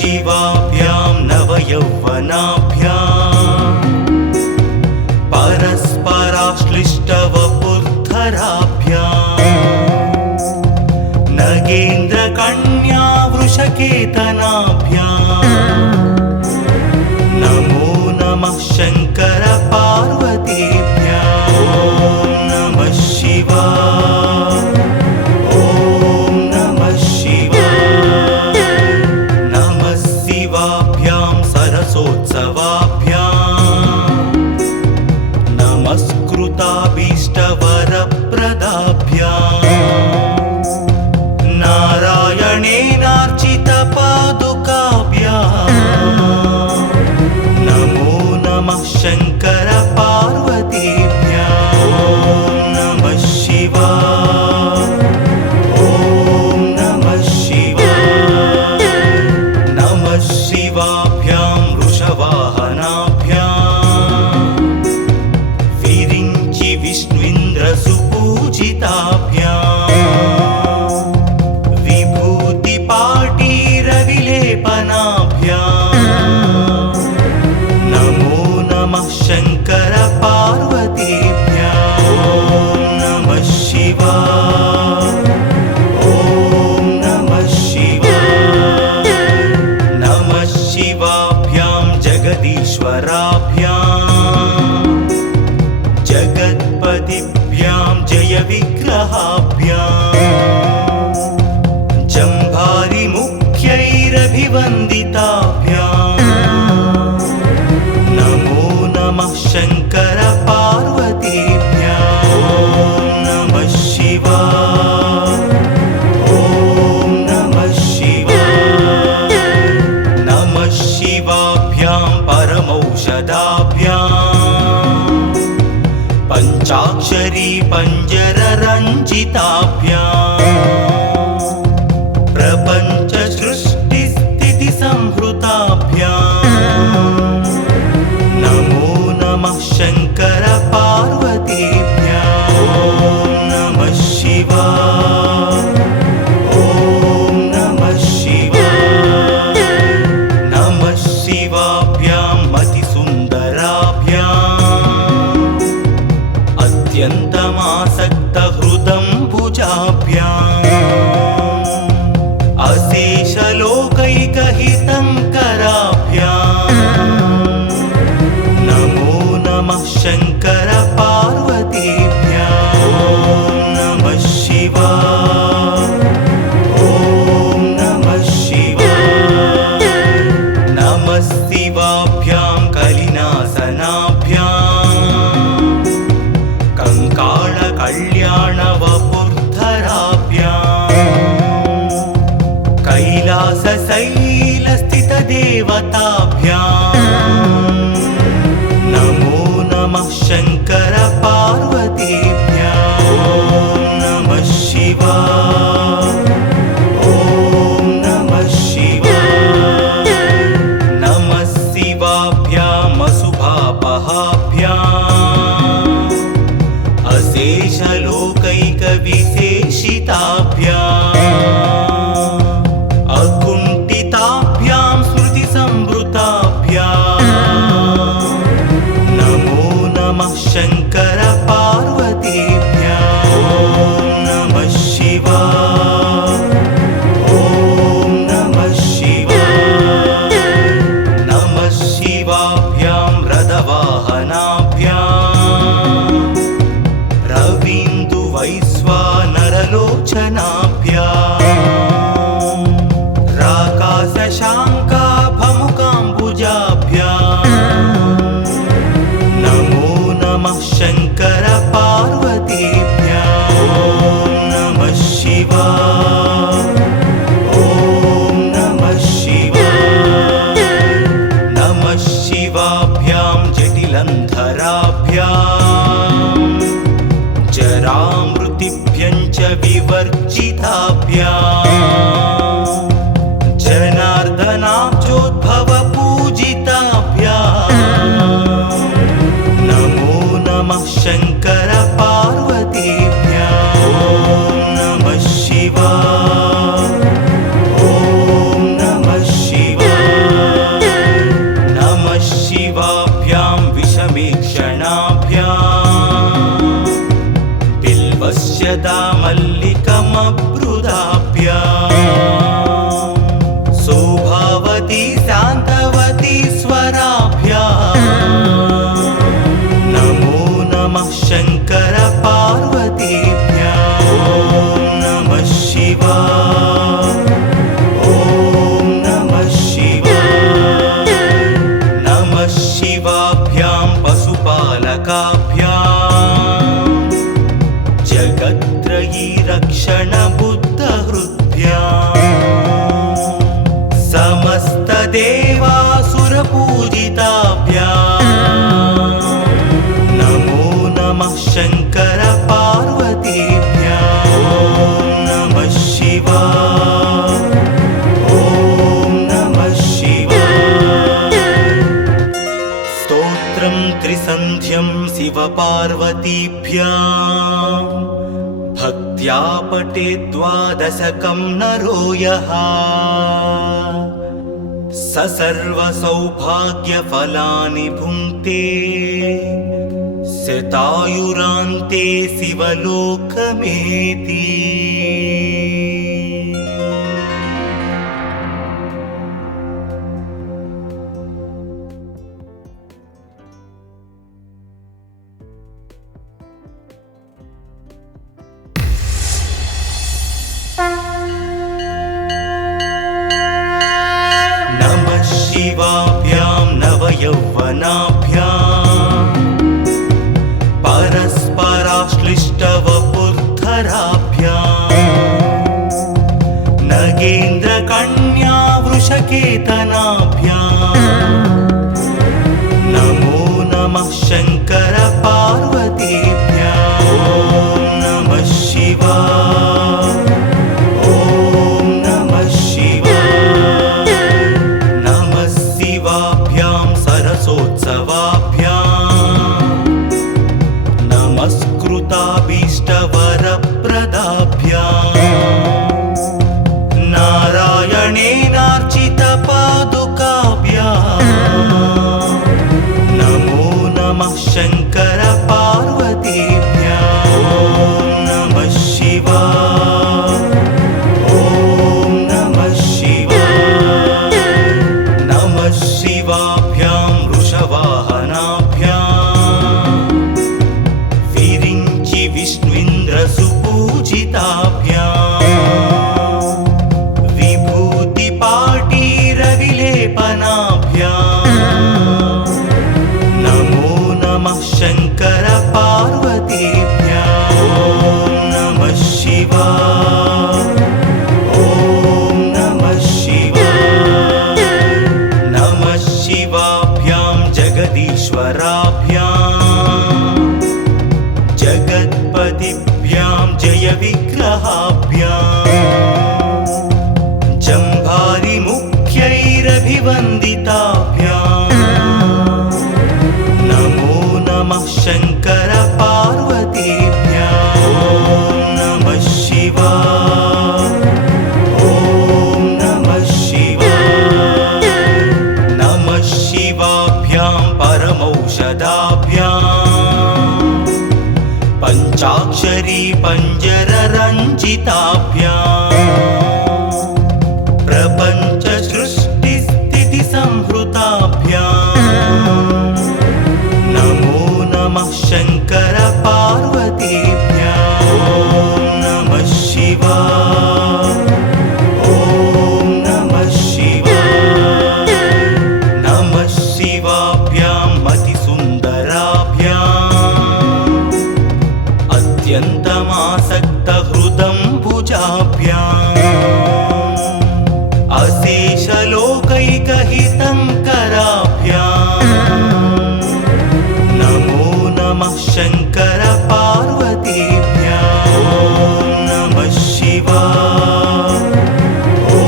शिवाभ्यां नवयौवनाभ्यां परस्पराश्लिष्टवपुर्धराभ्यां नगेन्द्रकन्या वृषकेतनाभ्यां नमो नमः शंकर पार्वतीभ्यां ॐ नमः शिवाय ॐ नमः शिवाय नमः शिवाभ्यां सरसोत्सवाभ्यां नमस्कृताभीष्टवरप्रदाभ्यां नारायणेनार्चितपादुकाभ्यां नमो नमः शंकर पार्वतीभ्यां ॐ नमः शिवाय ॐ नमः शिवाय नमः शिवाभ्यां वृषवाहनाभ्यां विरिञ्चि विष्णुइन्द्रसुपूजिताभ्यां विभूतिपाटीरविलेपनाभ्यां नमो नमः शंकर पार्वतीभ्यां ॐ नमः शिवाय ॐ नमः शिवाय नमः शिवाभ्यां जगदीश्वराभ्यां जगत्पतिभ्यां जय विग्रहाभ्यां जम्भारिमुख्यैरभिवन्दिताभ्यां नमो नमः शंकर पार्वतीभ्यां ॐ नमः शिवाय ॐ नमः शिवाय नमः शिवाभ्यां परमौषधाभ्यां पञ्चाक्षरी पञ्जररञ्जिताभ्यां प्रपञ्च सृष्टिस्थितिसंहृताभ्यां नमो नमः शंकर पार्वतीभ्यां ॐ नमः शिवाय ॐ नमः शिवाय नमः शिवाभ्यां मतिसुन्दराभ्यां अत्यन्तमासक्तहृदम्बुजाभ्यां अशेषलोकैकहितङ्कराभ्यां नमो नमः शंकर पार्वतीभ्यां ॐ नमः शिवाय ॐ नमः शिवाय नमः शिवाभ्यां कलिनासनाभ्यां कंकाळकल्याणवपुर्धराभ्यां कैलासशैलस्थितदेवताभ्यां नमो नमः शंकर पार्वतीभ्यां ॐ नमः शिवाय ॐ नमः शिवाय नमः शिवाभ्यां अशुभापहाभ्यां अशेषलोकैकविशेषिताभ्यां अकुण्ठिताभ्यां स्मृतिसंवृताभ्यां नमो नमः शंकर पार्वती देवासुरपूजिताभ्याम् नमो नमः शङ्कर पार्वतीभ्याम् ॐ नमः शिवाय ॐ नमः शिवाय स्तोत्रं त्रिसन्ध्यं शिवपार्वतीभ्याम् भक्त्या पठेत् द्वादशकं नरो यः स सर्वसौभाग्यफलानि भुङ्क्ते शतायुरान्ते शिवलोकमेति। नमः शिवाभ्यां नवयौवनाभ्याम् परस्पराश्लिष्टवपुर्धराभ्याम् नगेन्द्रकन्या वृषकेतनाभ्याम् नमो नमः शङ्कर पार्वतीभ्याम् ॐ नमः शिवाय ॐ नमः शिवाय नमः शिवाभ्यां सरसोत्सवाभ्याम् नमस्कृताभीष्टवरप्रदाभ्याम् नारायणेनार्चितपादुकाभ्याम् नमो नमः शङ्कर पार्वतीभ्याम् ॐ नमः शिवाय ॐ नमः शिवाय नमः शिवाभ्यां वृषवाहनाभ्याम् विरिञ्चि विष्णुन्द्रसुपूजिताभ्याम् विभूतिपाटीरविलेपनाभ्याम् नमो नमः शङ्कर पार्वतीभ्याम् ॐ नमः शिवाय ॐ नमः शिवाय नमः शिवाभ्यां जगदीश्वराभ्याम् जगत्पतिभ्यां जयविग्रहाभ्याम् जम्भारिमुख्यैरभिवन्दिताभ्याम् नमो नमः शङ्कर पार्वतीभ्याम् ॐ नमः शिवाय ॐ नमः शिवाय नमः शिवाभ्यां परमौषधाभ्याम् पञ्चाक्षरी पञ्जररञ्जिताभ्याम् प्रपञ्च सृष्टिस्थितिसंहृताभ्याम् नमो नमः शङ्कर पार्वतीभ्याम् ॐ नमः शिवाय ॐ नमः शिवाय नमः शिवाभ्यां मतिसुन्दराभ्याम् अत्यन्तमासक्तहृदम्बुजाभ्याम् अशेषलोकैकहितङ्कराभ्याम् नमो नमः शङ्कर पार्वतीभ्याम् ॐ नमः शिवाय ॐ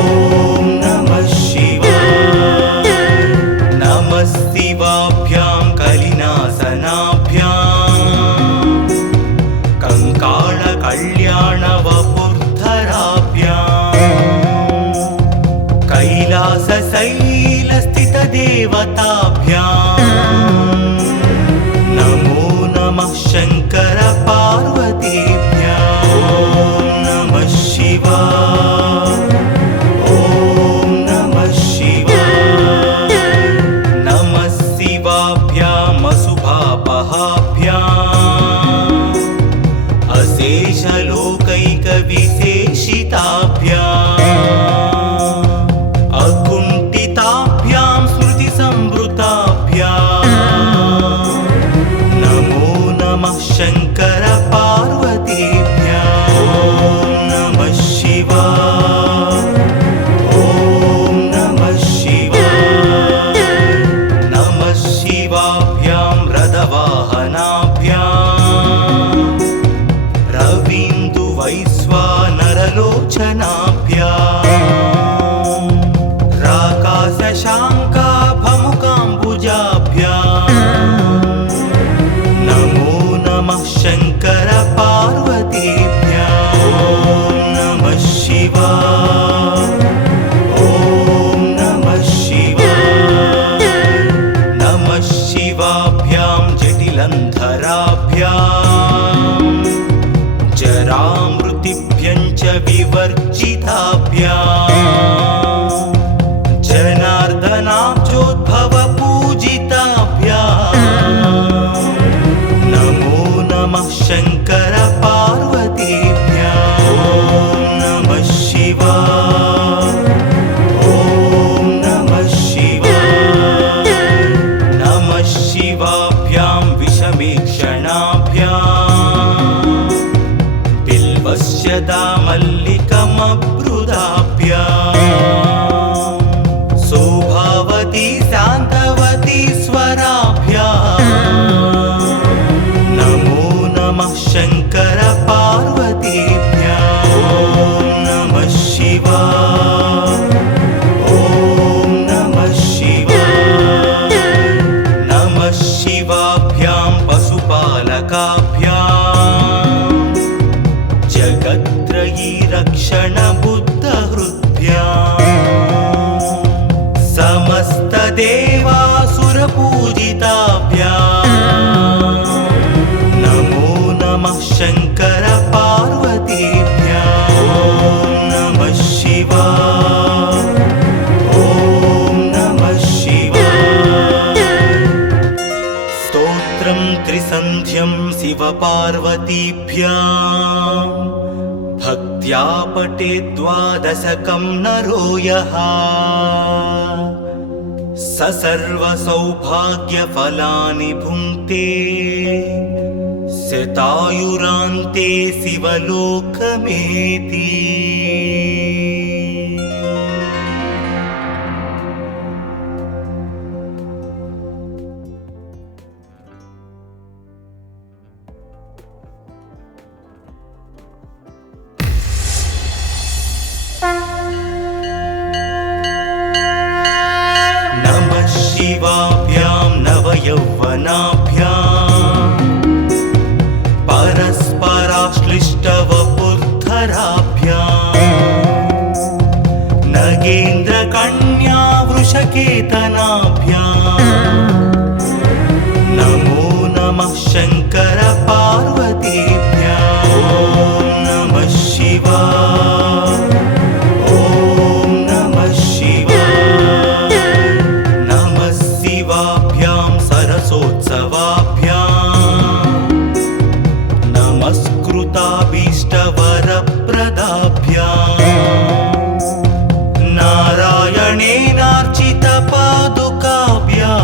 नमः शिवाय नमः शिवाभ्यां कलिनासनाभ्याम् कङ्काळकल्याणवपुर्धराभ्याम् कैलासशैलस्थितदेवताभ्याम् नमो नमः शङ्कर पार्वतीभ्याम् ॐ नमः शिवाय ॐ नमः शिवाय नमः शिवाभ्याम् अशुभापहाभ्याम् अशेषलोकैकविशेषिताभ्याम् अकुण्ठिताभ्यां स्मृतिसंवृताभ्याम् देवासुरपूजिताभ्याम् नमो नमः शङ्कर पार्वतीभ्याम् ॐ नमः शिवाय ॐ नमः शिवाय स्तोत्रं त्रिसन्ध्यं शिवपार्वतीभ्याम् भक्त्या पठेत् द्वादशकं नरो यः स सर्वसौभाग्यफलानि भुङ्क्ते शतायुरान्ते शिवलोकमेति। शिवाभ्यां नवयौवनाभ्यां परस्पराश्लिष्टवपुर्धराभ्यां नगेन्द्रकन्या वृषकेतनाभ्यां नमो नमः शङ्कर पार्वतीभ्याम् ॐ नमः शिवाय ॐ नमः शिवाय शिवाभ्यां सरसोत्सवाभ्यां नमस्कृताभीष्टवरप्रदाभ्यां नारायणेनार्चितपादुकाभ्यां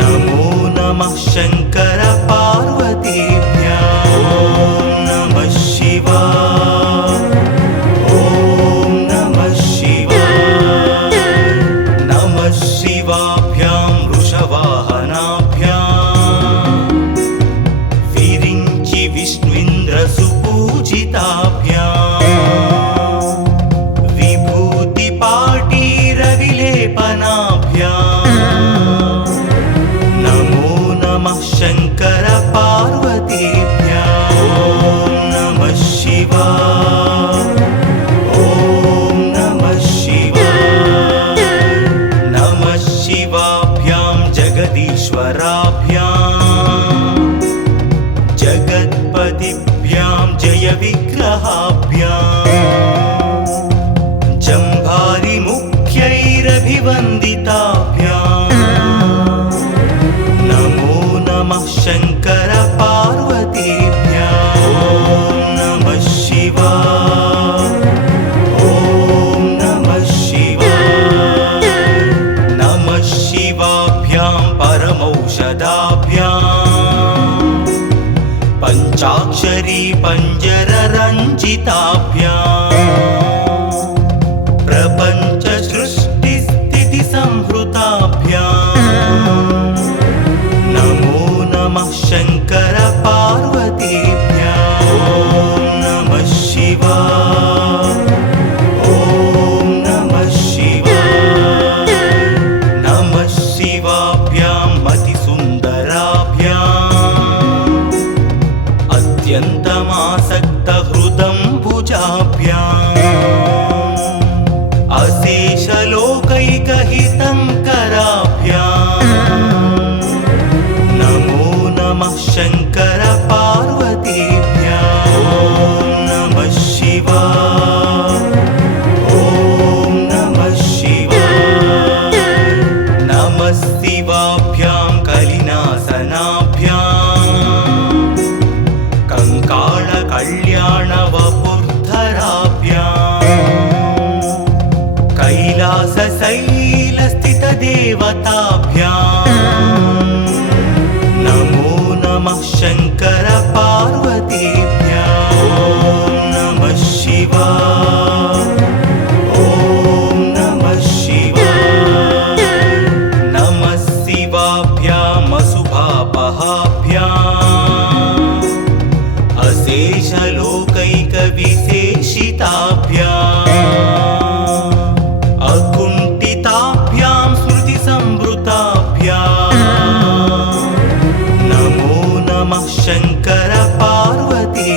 नमो नमः शङ्कर पार्वतीभ्याम् ॐ नमः शिवाय ॐ नमः शिवाय नमः शिवाभ्यां वृषवाहनाभ्यां विरिञ्चि विष्णुन्द्रसुपूजिताभ्यां विभूतिपाटीरविलेपनाभ्यां नमो नमः शङ्कर पार्वतीभ्याम् ॐ नमः शिवाय ॐ नमः शिवाय नमः शिवाभ्यां जगदीश्वराभ्यां जगत्पतिभ्यां जयविग्रहाभ्यां जम्भारिमुख्यैरभिवन्दिताभ्यां नमो नमः शङ्कर पार्वतीभ्याम् ॐ नमः शिवाय ॐ नमः शिवाय नमः शिवाभ्यां परमौषधाभ्यां पञ्चाक्षरी पञ्जररञ्जिताभ्यां प्रपञ्चसृष्टिस्थितिसंहृताभ्यां नमो नमः शङ्कर पार्वतीभ्याम् ॐ नमः शिवाय ॐ नमः शिवाय नमः शिवाभ्यां मतिसुन्दराभ्याम् अत्यन्तमासक्तहृदम्बुजाभ्याम् अशेषलोकैकहितङ्कराभ्यां नमो नमः शङ्कर पार्वतीभ्याम् ॐ नमः शिवाय ॐ नमः शिवाय नमः शिवाभ्यां कलिनासनाभ्यां कङ्काळकल्याणवपुर्धराभ्यां कैलासशैलस्थितदेवताभ्यां नमो नमः शङ्कर पार्वतीभ्याम् ॐ नमः शिवाय ॐ नमः शिवाय नमः शिवाभ्याम् अशुभापहाभ्याम् अशेषलोकैकविशेषिताभ्याम् अकुण्ठिताभ्यां स्मृतिसंवृताभ्याम् नमो नमः शङ्कर पार्वती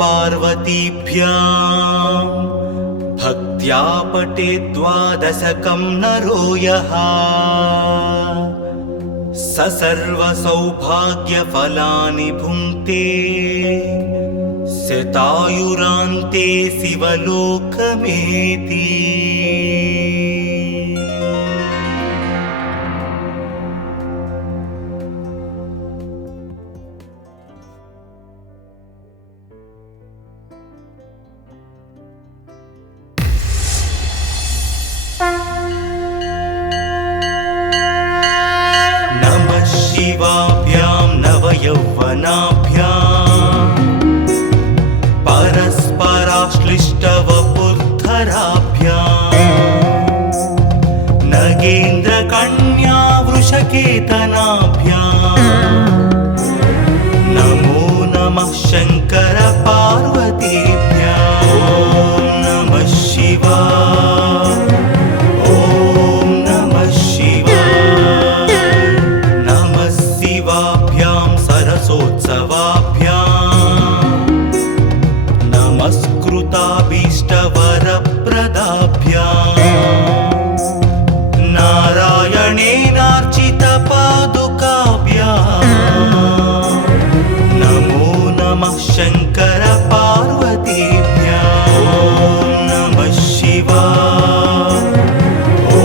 पार्वतीभ्यां भक्त्या पठे द्वादशकं नरो यः स सर्वसौभाग्यफलानि भुङ्क्ते शतायुरान्ते शिवलोकमेति। नमः शिवाभ्यां नवयौवनाभ्याम् परस्पराश्लिष्टवपुर्धराभ्याम् नगेन्द्रकन्या वृषकेतनाभ्याम् नमो नमः शङ्कर पार्वतीभ्यां नमः शिवाय। ॐ नमः शिवाय। नमः शिवाभ्यां सरसोत्सवाभ्याम् नमस्कृताभीष्टवरप्रदाभ्याम् नारायणेनार्चितपादुकाभ्याम् नमो नमः शङ्कर पार्वतीभ्यां नमः शिवाय। ॐ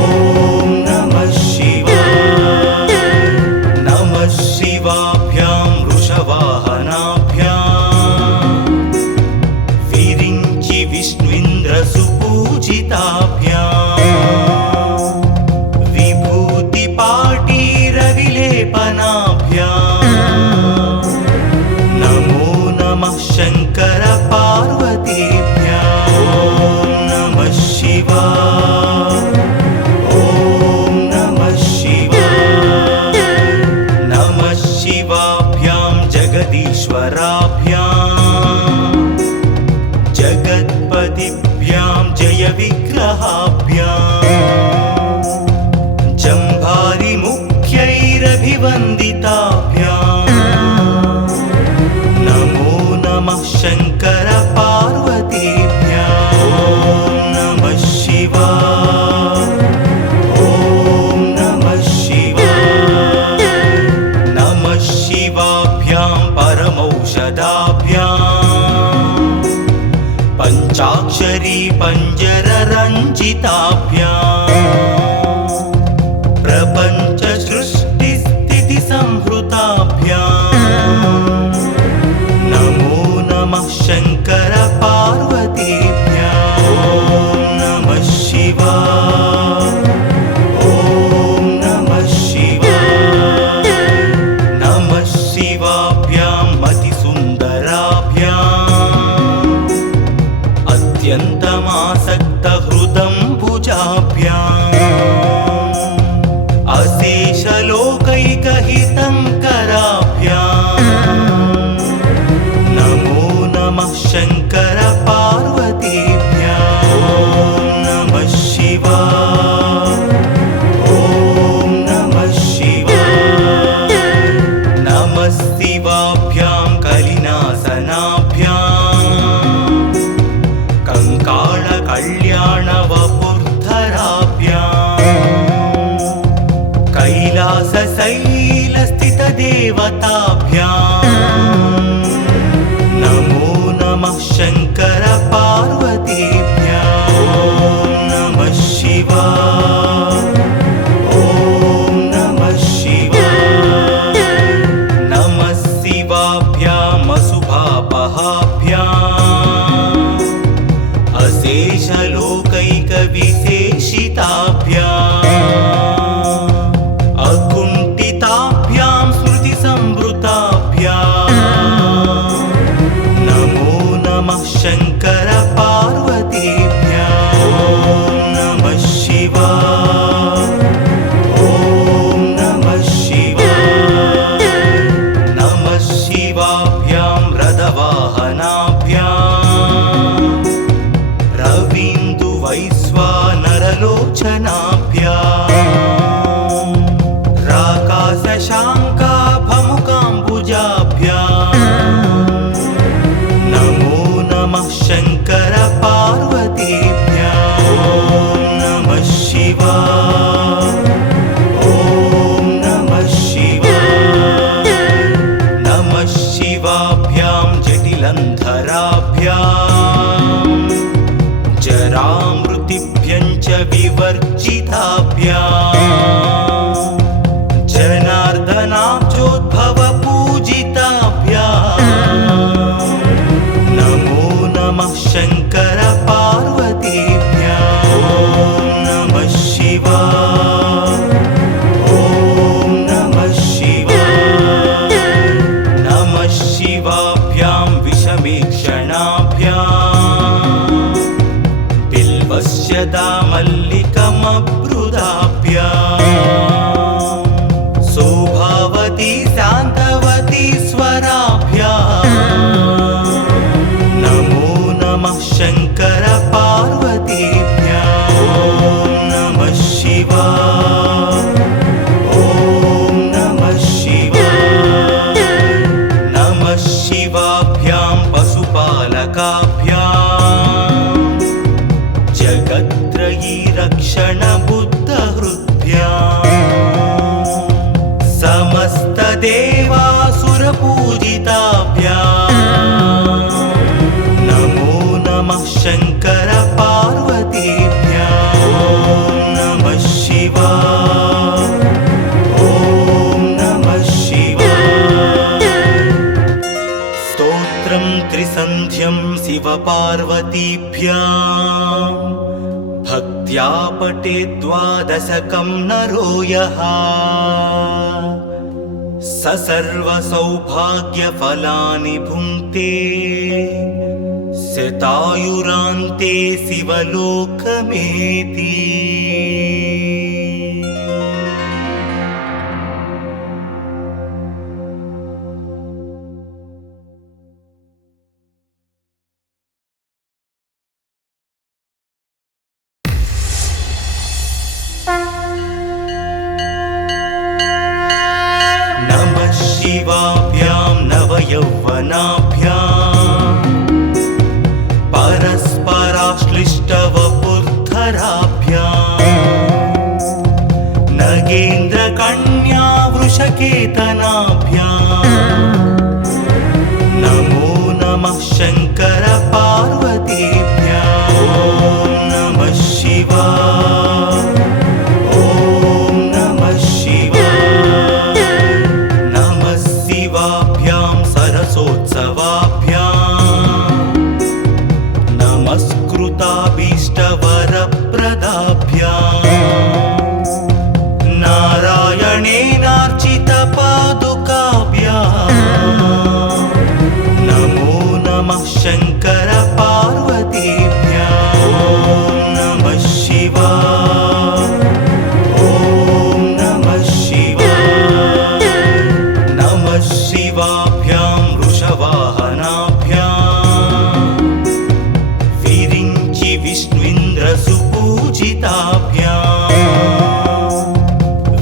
नमः शिवाय। नमः शिवाभ्यां वृषवाहनाभ्याम् विरिञ्चि विष्णुइन्द्रसुपूजिताभ्याम् विभूतिपाटीरविलेपनाभ्याम् नमो नमः शङ्कर पार्वतीभ्यां नमः शिवाय। ॐ नमः शिवाय। नमः शिवाभ्यां जगदीश्वराभ्याम् जगत्पतिभ्यां जयविग्रहाभ्याम् जम्भारिमुख्यैरभिवन्दिताभ्याम् नमो नमः शङ्कर पार्वतीभ्यां नमः शिवाय। ॐ नमः शिवाय। नमः शिवाभ्यां परमौषधाभ्याम् पञ्चाक्षरी पञ्जररञ्जिताभ्याम् प्रपञ्चसृष्टिस्थितिसंहृताभ्याम् नमो नमः शङ्कर पार्वतीभ्यां नमः शिवाय। ॐ नमः शिवाय। नमः शिवाभ्यां मतिसुन्दराभ्याम् अत्यन्तमासक्तहृदम्बुजाभ्याम् अशेषलोकैकहितङ्कराभ्याम् नमो नमः शङ्कर पार्वतीभ्यां नमः शिवाय। ॐ नमः शिवाय। नमः शिवाभ्यां कलिनासनाभ्याम् कङ्काळकल्याणवपुर्धराभ्याम् कैलासशैलस्थितदेवताभ्याम् नमो नमः शङ्कर पार्वतीभ्यां नमः शिवाय। ॐ नमः शिवाय। नमः शिवाभ्याम् अशुभापहाभ्याम् अशेषलोकैकविशेषिताभ्याम् अकुण्ठिताभ्यां स्मृतिसंवृताभ्याम् ॐ नमः शिवाय। स्तोत्रं त्रिसन्ध्यं शिवपार्वतीभ्यां भक्त्या पठेत् द्वादशकं नरो यः स सर्वसौभाग्यफलानि भुङ्क्ते शतायुरान्ते शिवलोकमेति। नमः शिवाभ्यां नवयौवनाभ्याम् परस्पराश्लिष्टवपुर्धराभ्याम् नगेन्द्रकन्या वृषकेतनाभ्याम् नमो नमः शङ्कर पार्वतीभ्याम्। ॐ नमः शिवाय। ॐ नमः शिवाय। नमः शिवाभ्यां सरसोत्सवाभ्याम् नमस्कृताभीष्टवरप्रदाभ्याम् नारायणेनार्चितपादुकाभ्याम् नमो नमः शङ्कर पार्वतीभ्याम्। ॐ नमः शिवाय। ॐ नमः शिवाय। नमः शिवाभ्यां वृषवाहनाभ्याम् विरिञ्चि विष्णुन्द्रसुपूजिताभ्याम्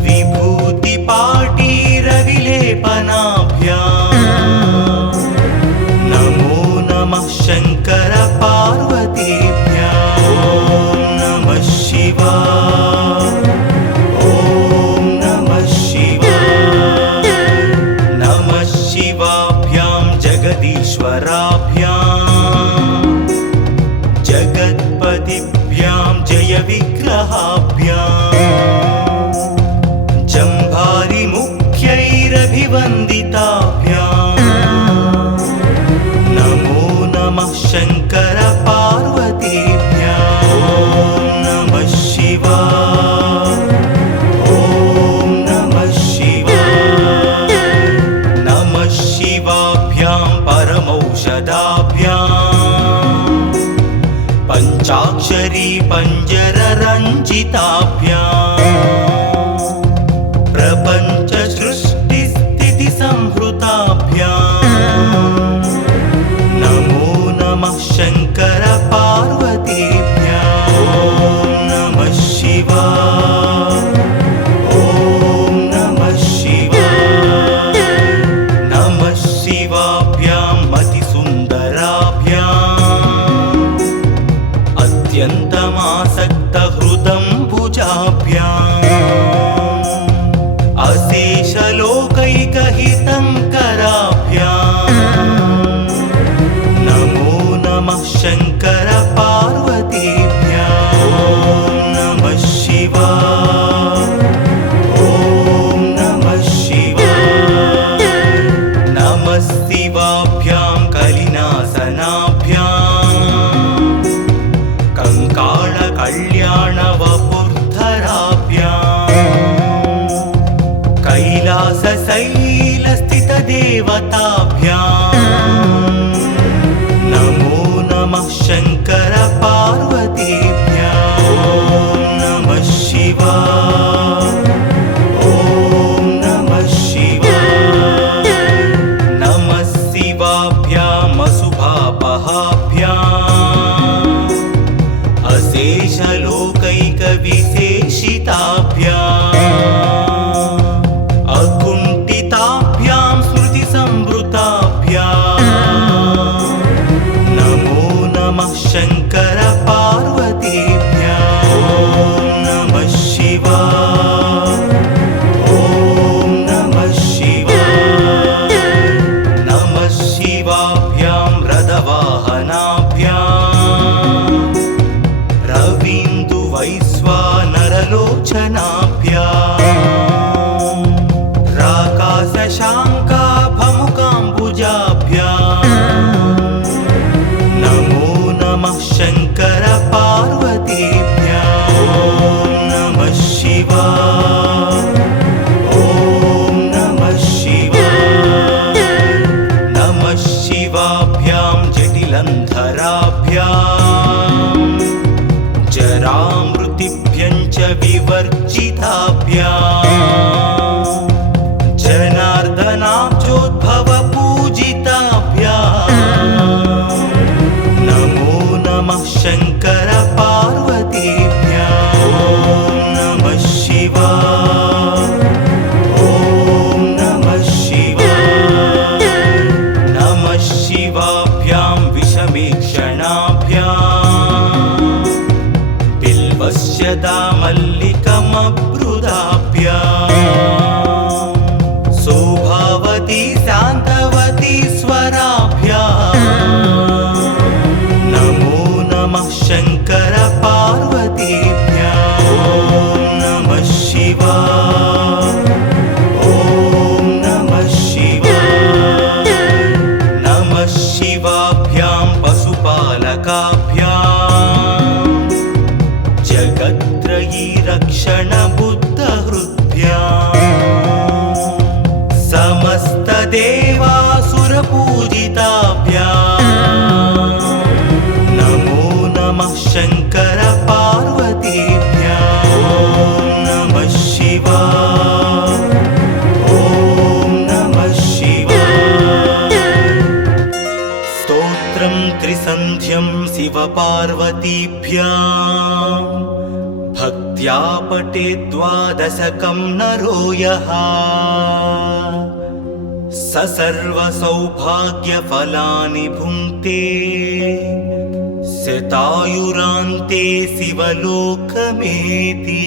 विभूतिपाटीरविलेपनाभ्याम् नमो नमः शङ्कर पार्वतीभ्याम्। ॐ नमः शिवाय। ॐ नमः शिवाय। नमः शिवाभ्यां जगदीश्वराभ्याम् जगत्पतिभ्यां जयविग्रहाभ्याम् जम्भारिमुख्यैरभिवन्दिताभ्याम् नमो नमः शङ्कर पार्वतीभ्याम्। ॐ नमः शिवाय। ॐ नमः शिवाय। नमः शिवाभ्यां परमौषधाभ्याम् पञ्चाक्षरी पञ्जररञ्जिताभ्याम् प्रपञ्च सृष्टिस्थितिसंहृताभ्याम् नमो नमः शङ्कर पार्वतीभ्याम्। ॐ नमः शिवाय। ॐ नमः शिवाय। नमः शिवाभ्यां मतिसुन्दराभ्याम् अत्यन्तमासक्तहृदम्बुजाभ्याम् अशेषलोकैकहितङ्कराभ्याम् नमो नमः शङ्कर पार्वतीभ्याम्। ॐ नमः शिवाय। ॐ नमः शिवाय। नमः शिवाभ्यां कलिनासनाभ्याम् कङ्काळकल्याणवपुर्धराभ्याम् कैलासशैलस्थितदेवताभ्याम् नमो नमः शङ्कर पार्वतीभ्याम्। ॐ नमः शिवाय। ॐ नमः शिवाय। नमः शिवाभ्याम् अशुभापहाभ्याम् अशेषलोकैकविशेषिताभ्याम् अकुण्ठिताभ्यां स्मृतिसंवृताभ्याम् राकाशशाङ्काभमुकाम्बुजाभ्याम् नमो नमः शङ्कर पार्वतीभ्याम् ॐ नमः शिवाय ॐ नमः शिवाय नमः शिवाभ्यां जटिलन्धराभ्याम् जरामृतिभ्यं च विवर्जिताभ्याम् जनार्दनाब्जोद्भवपूजिताभ्याम् नमो नमः शङ्कर पार्वतीभ्याम् ॐ नमः शिवाय ॐ नमः शिवाय नमः शिवाभ्यां विषमीक्षणाभ्याम् बिल्वस्य दामल्लिकमब्रुदाभ्याम् सौभावती शान्तवती स्वराभ्याम् नमो नमः शङ्कर पार्वतीभ्याम् ॐ नमः शिवाय ॐ नमः शिवाय नमः शिवाभ्यां पशुपालकाभ्याम् जगत्त्रयी रक्षणबुद्धहृद्भ्याम् समस्तदेवासुरपूजिताभ्याम् नमो नमः शङ्कर पार्वतीभ्याम् ॐ नमः शिवाय ॐ नमः शिवाय स्तोत्रं त्रिसन्ध्यं शिवपार्वतीभ्याम् भक्त्या पठेत् द्वादशकं नरो यः स सर्वसौभाग्यफलानि भुङ्क्ते शतायुरान्ते शिवलोकमेति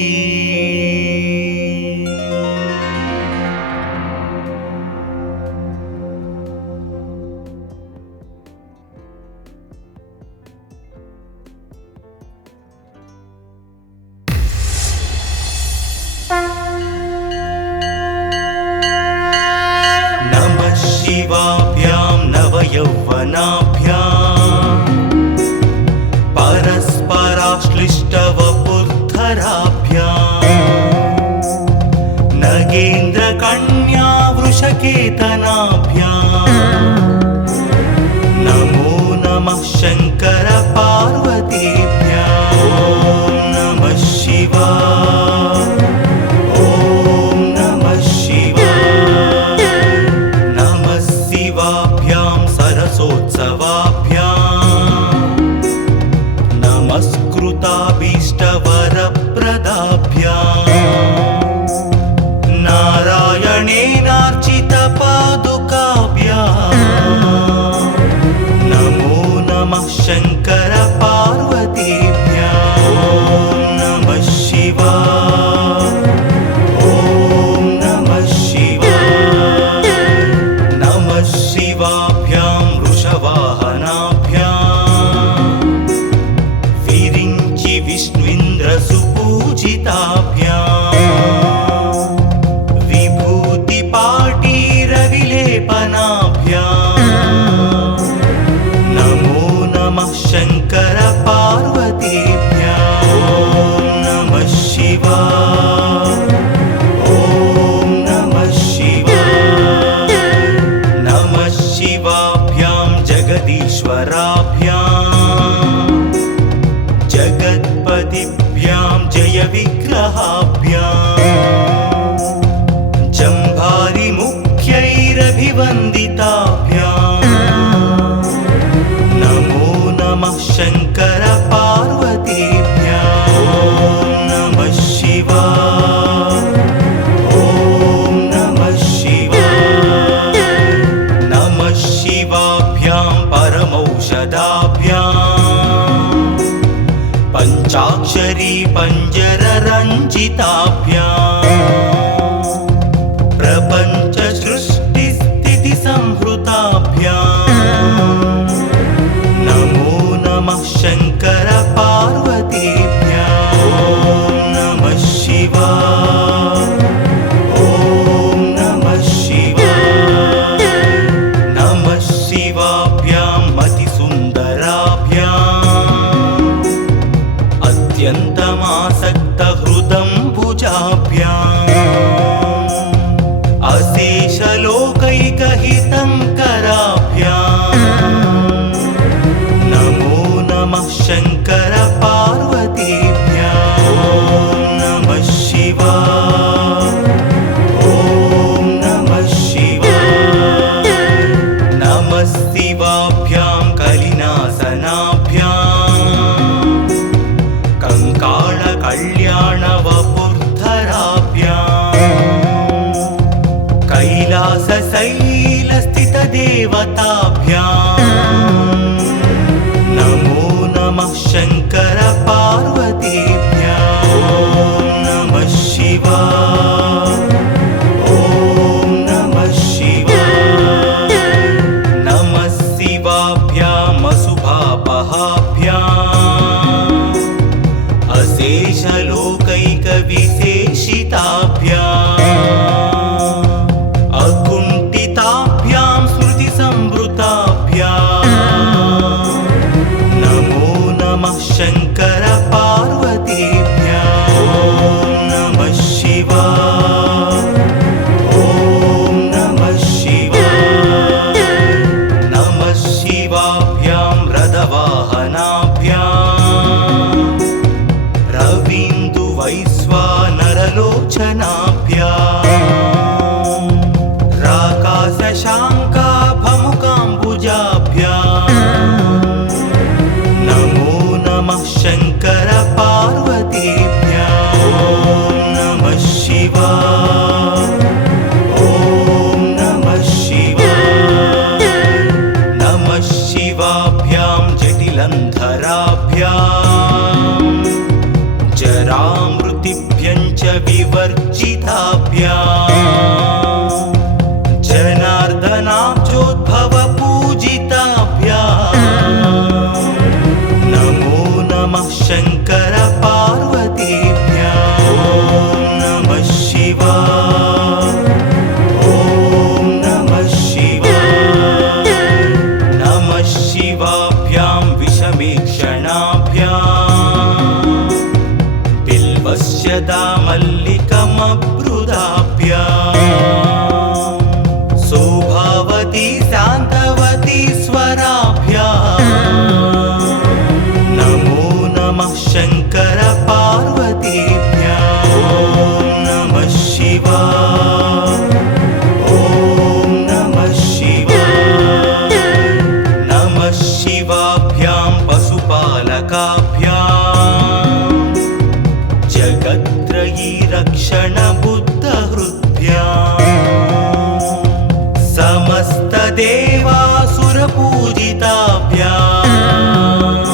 नमः शिवाभ्यां नवयौवनाभ्याम् परस्पराश्लिष्टवपुर्धराभ्याम् नगेन्द्रकन्या वृषकेतनाभ्याम् नमो नमः शङ्कर पार्वतीभ्याम् ॐ नमः शिवाय ॐ नमः शिवाय नमः शिवाभ्यां सरसोत्सवाभ्याम् नमस्कृताभीष्टवरप्रदाभ्याम् नारायणेनार्चितपादुकाभ्याम् अशेषलोकैकहितङ्कराभ्याम् नमो नमः शङ्कर पार्वतीभ्याम् ॐ नमः शिवाय ॐ नमः शिवाय नमः शिवाभ्यां कलिनासनाभ्याम् कंकाळकल्याणवपुर्धराभ्याम् कैलासशैलस्थितदेवताभ्याम् नमो नमः शङ्कर पार्वतीभ्याम् ॐ नमः शिवाय ॐ नमः शिवाय नमः शिवाभ्याम् अशुभापहाभ्याम् अशेषलोकैकविशेषिताभ्याम् अकुण्ठिताभ्यां स्मृतिसंवृताभ्याम् नमो नमः शङ्कर पार्वतीभ्याम् ॐ नमः शिवाय ॐ नमः शिवाय नमः शिवाभ्यां रथवाहनाभ्याम् रवीन्दुवैश्वानरलोचनाभ्याम् राकाशशाङ्काभमुकाम्बुजाभ्याम् नमो नमः शङ्कर पार्वतीभ्याम् ॐ नमः शिवाय ॐ नमः शिवाय नमः शिवाभ्यां जटिलन्धराभ्याम् जरामृतिभ्यं च विवर्जिताभ्याम् जनार्दनाब्जोद्भवपूजिताभ्याम् नमो नमः शङ्कर पार्वतीभ्याम् ॐ नमः शिवाय ॐ नमः शिवाय नमः शिवाभ्यां विषमेक्षणाभ्याम् बिल्वस्य दामल्लिकमब्रुदाभ्याम् शोभावती शान्तवती स्वराभ्याम् नमो नमः शङ्कर पार्वतीभ्याम् ॐ नमः शिवाय ॐ नमः शिवाय नमः शिवाभ्यां पशुपालकाभ्याम् जगत्त्रयी रक्षणबुद्धहृद्भ्याम् समस्तदेवासुरपूजिताभ्याम्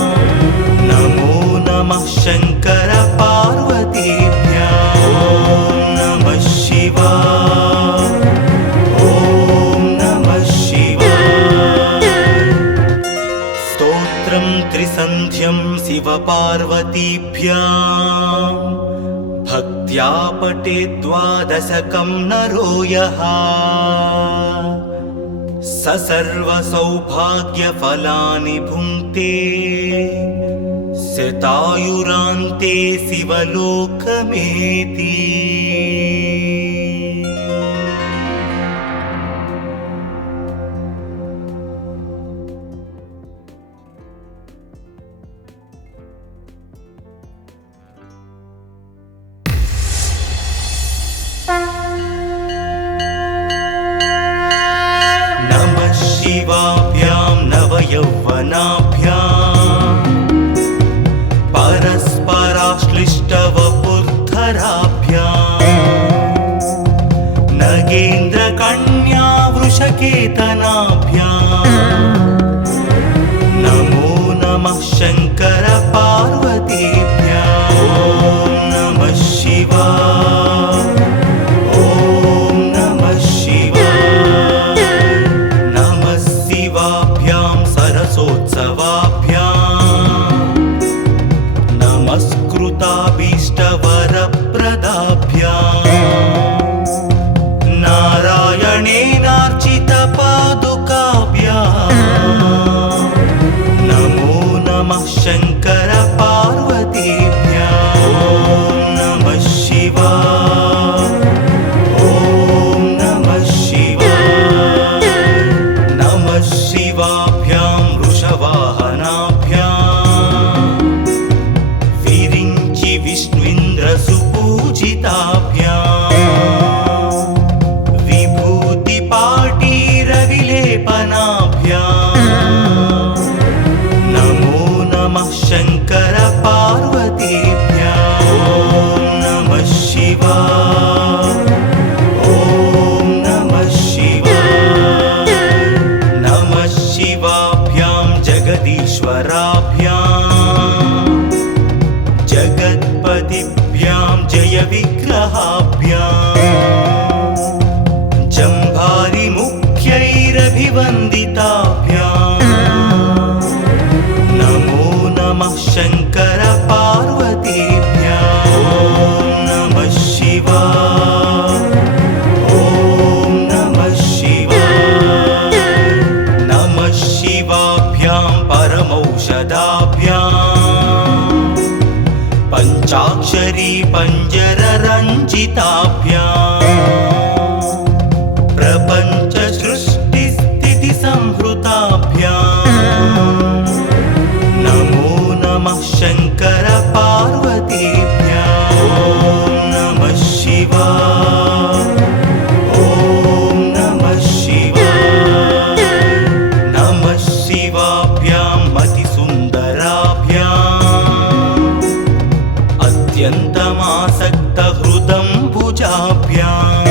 नमो नमः शङ्कर पार्वतीभ्याम् ॐ नमः शिवाय ॐ नमः शिवाय स्तोत्रं त्रिसन्ध्यं शिवपार्वतीभ्याम् भक्त्या पठेत् द्वादशकं नरो यः स सर्वसौभाग्यफलानि भुङ्क्ते शतायुरान्ते शिवलोकमेति नमः शिवाभ्यां नवयौवनाभ्याम् परस्पराश्लिष्टवपुर्धराभ्याम् नगेन्द्रकन्या वृषकेतनाभ्याम् नमो नमः शङ्कर पार्वतीभ्याम् ॐ नमः शिवाय ॐ नमः शिवाय नमः शिवाभ्यां सरसोत्सव प्रपञ्च सृष्टिस्थिति संहृताभ्याम् नमो नमः शङ्कर पार्वतीभ्याम् ॐ नमः शिवाय ॐ नमः शिवाय नमः शिवाभ्याम् अतिसुन्दराभ्याम् अत्यन्तमासक्तहृदम्बुजाभ्याम्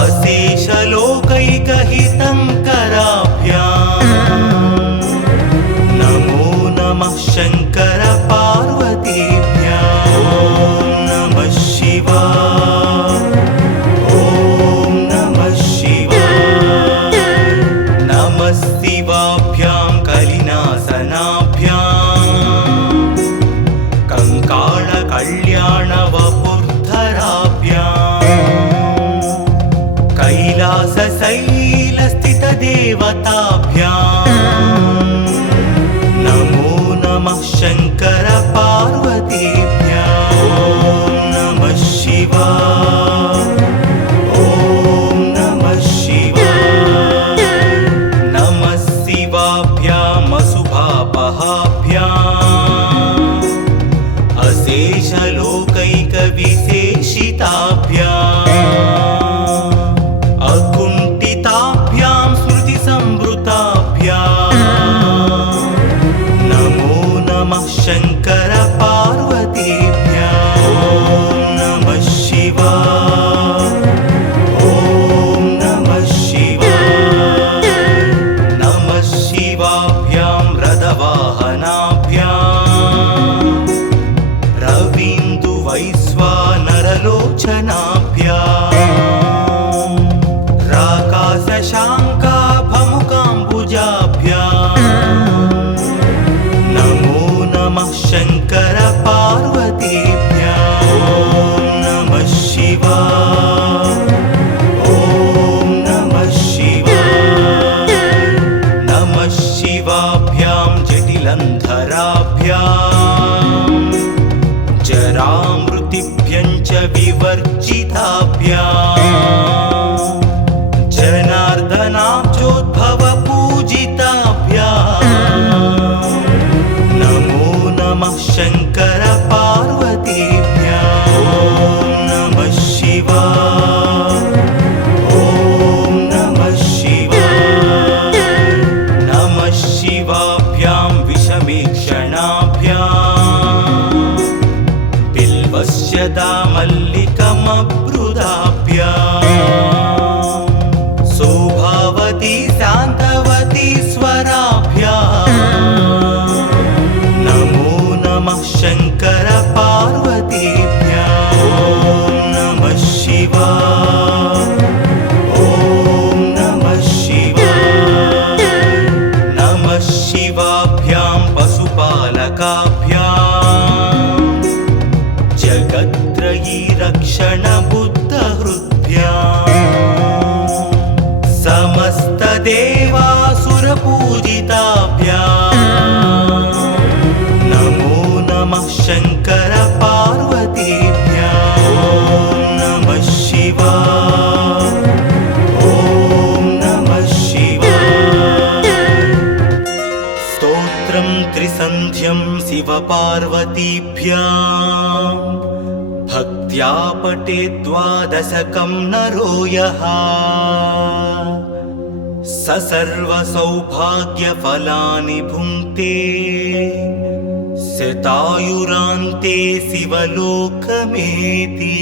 अशेषलोकैकहितङ्कराभ्याम् नमो नमः शङ्कर पार्वतीभ्याम् ॐ नमः शिवाय ॐ नमः शिवाय नमः शिवाभ्यां कलिनासनाभ्याम् कंकाळकल्याणवपुर्धराभ्याम् कैलासशैलस्थितदेवताभ्याम् नमो नमः शङ्कर पार्वतीभ्याम् ॐ नमः शिवाय ॐ नमः शिवाय नमः शिवाभ्याम् अशुभापहाभ्याम् अशेषलोकैकविशेषिताभ्याम् अकुण्ठिताभ्यां स्मृतिसंवृताभ्याम् नमो नमः शङ्कर पार्वतीभ्याम् ॐ नमः शिवाय ॐ नमः शिवाय नमः शिवाभ्यां रथवाहनाभ्याम् रवीन्दुवैश्वानरलोचनाभ्याम् राकाशशाङ्काभमुकाम्बुजाभ्याम् नमो नमः शङ्कर पार्वतीभ्याम् ॐ नमः शिवाय ॐ नमः शिवाय नमः शिवाभ्यां जटिलन्धराभ्याम् जरामृतिभ्यं च विवर्जिताभ्याम् जनार्दनाब्जोद्भवपूजिताभ्याम् नमो नमः शङ्कर पार्वतीभ्याम् ॐ नमः शिवाय ॐ नमः शिवाय नमः शिवाभ्यां विषमीक्षणाभ्याम् बिल्वस्य दामल्लिकमब्रुदाभ्याम् शोभावती शान्तवती स्वराभ्याम् नमो नमः शङ्कर पार्वतीभ्याम् ॐ नमः शिवाय ॐ नमः शिवाय नमः शिवाभ्यां पशुपालकाभ्याम् जगत्त्रयी रक्षणबुद्धहृद्भ्याम् समस्तदेवासुरपूजिताभ्याम् नमो नमः शङ्कर पार्वतीभ्याम् ॐ नमः शिवाय ॐ नमः शिवाय स्तोत्रं त्रिसन्ध्यं शिवपार्वतीभ्याम् भक्त्या पठेत् द्वादशकं नरो यः स सर्वसौभाग्यफलानि भुङ्क्ते शतायुरान्ते शिवलोकमेति।